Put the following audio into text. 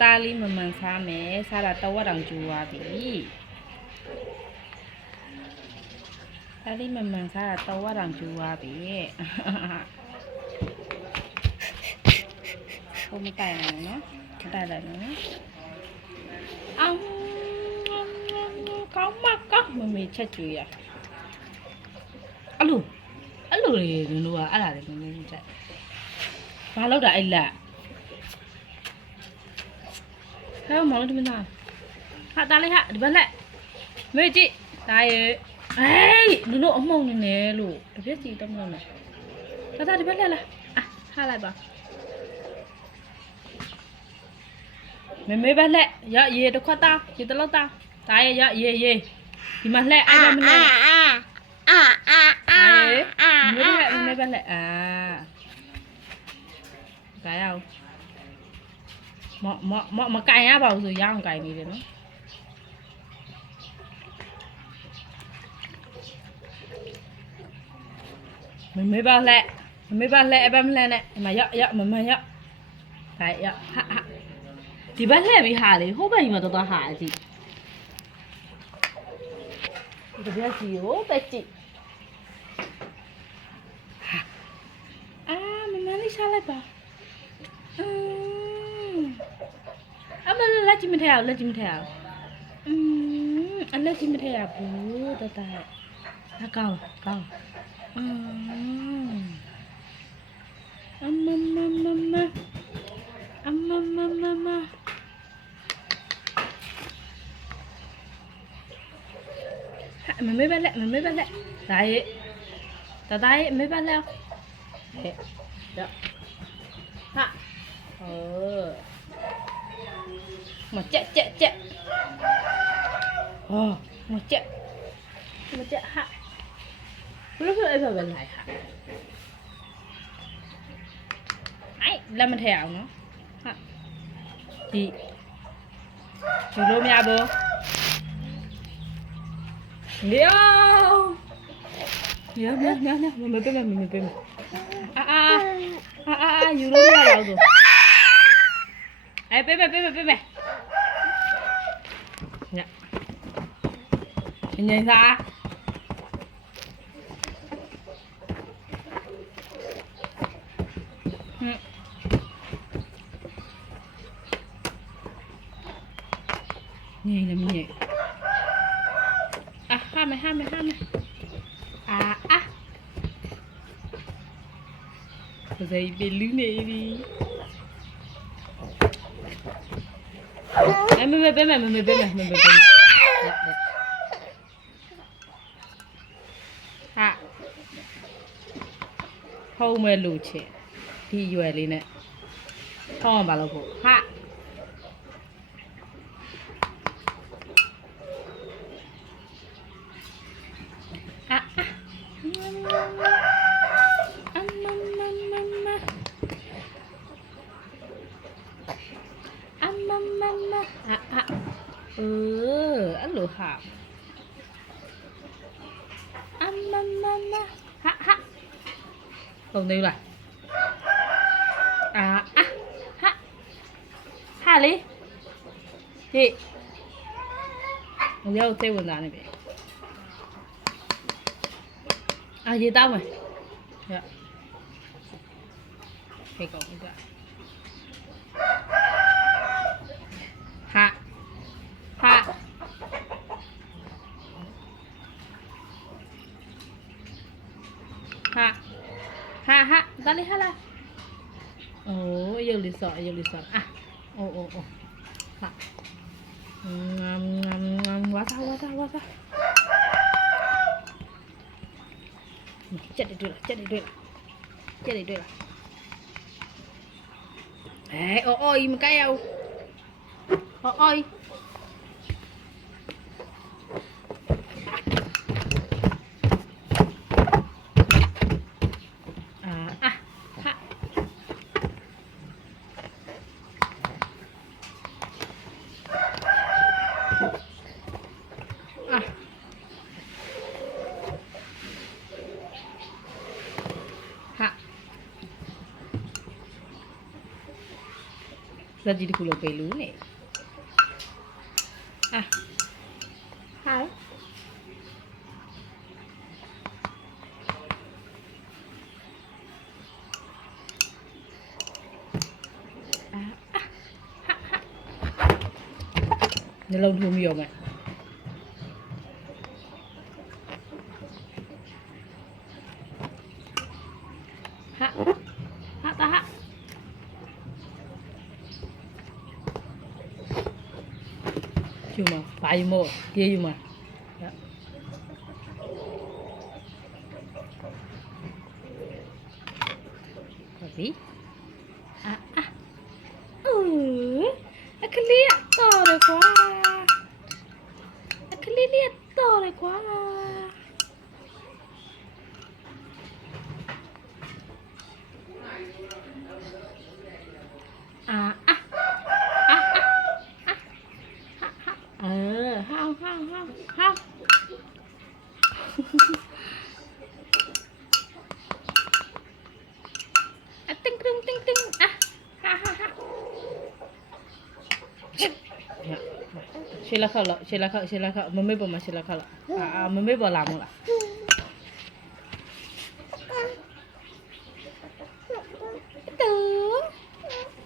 သားလေးမမှန်စားမယ်စားတာတဝက်တောင်ကျူသွားပြီသားလေးမမှန်စားတာတဝက်တောင်ကျူသွားပြီဟိုမတိုင်အောင်နော်မတိုင်လိုက်နော်အောင်ကောင်းမကောင်းမမေချက်ကျွေးရအဲ့လိုအဲ့လိုလေလူတို့ကအဲ့ဒါလေမမေချက်ဘာလို့တာအဲ့လက် ဟဲ့မောင်တို့မသားဟာတားလိုက်ဟာဒီဘက်လက်မေကြည့်ဒါရဲ့ဟေးလူတို့အမှုန်နေနေလို့တပြက်စီတော့မလို့နဲ့ဒါဒါဒီဘက်လက်လားအာဟာလိုက်ပါမေမေဘက်လက်ရရေတစ်ခွက်သားရေတစ်လောက်သားဒါရဲ့ရရေရေဒီမှာလှဲ့အဲ့ဒါမလဲဒါရဲ့မေဘက်မေဘက်လက်အာဒါရအောင် မမမမကန်ရပါဘူးဆိုရအောင်ကန်နေတယ်နော်မမေပါလက်မမေပါလက်အပမလက်နဲ့ဒီမရရမမရဒါရဟာဟာဒီဘက်လှည့်ပြီးဟာလေဟိုဘက်ကြီးမှာတော့တော့ဟာအကြည့်ဒီဘက်ကြီးကိုတက်ကြည့်ဟာအာမမလေးရှာလိုက်ပါอืม ama lachi mithao lachi mithao um lachi mithao bu ta ta ha kao kao amma amma amma amma amma amma mình mới bắt lại mình mới bắt lại. Đấy. Tao tay mới bắt lại đấy. Đó. Ha ờ. မမမမအမမမမဟာမမေးပါလက်မမေးပါလက်ဒါရဲ့တတရဲ့မေးပါလက်ဟဲ့တော့ ha ờ mà chạy chạy chạy ờ mà chạy mà chạy ha lúc rồi em phải lại ha ấy là mình theo nó ha đi chú lô nhà bố liêu liêu liêu liêu liêu mình bên mình mình bên à à à à à เป็นไงซะนี่นะมีเนี่ยอ่ะห้ามไหมห้ามไหมห้ามไหมอ่ะอ่ะใส่เบลลูนเอวีไม่ไม่ไม่ไม่ไม่ไม่ไม่ไม่ ဖုံးမဲ့လူချင်ဒီရွယ်လေးနဲ့ထောင်းအောင်ပါလို့ဖို့ဟာအာအာအမမမမအမမမအာအာเออအဲ့လိုဟာ အ လုံသေးလားအာအာဟာဟာလေဟေ့ငရောက်သိဝင်လာနေပြီအာရေတောင်းမယ်ဟဲ့ခေကောင်းကြ dale jala โอ้ยลิสอดยลิสอดอ่ะโอ้โอ้โอ้ค่ะงามงามงามวาซาวาซาวาซาเจ็ดได้ด้วยล่ะเจ็ดได้ด้วยล่ะเจ็ดได้ด้วยล่ะเอ้ยโอ้ยมันใกล้เอาโอ้ย လက်ကြီးတစ်ခုလုံးပေးလူနေอะ Hi. Nếu lâu thua nhiều mà ယူမှာဘာယူမို့ရေးယူမှာဟုတ်ပြီအာအာအူအခလေးတော့တော့ ရှေ့လက်ခောက်လောက်ရှေ့လက်ခောက်ရှေ့လက်ခောက်မမေ့ပေါ်မှာရှေ့လက်ခောက်လောက်အာအာမမေ့ပေါ်လာမို့လား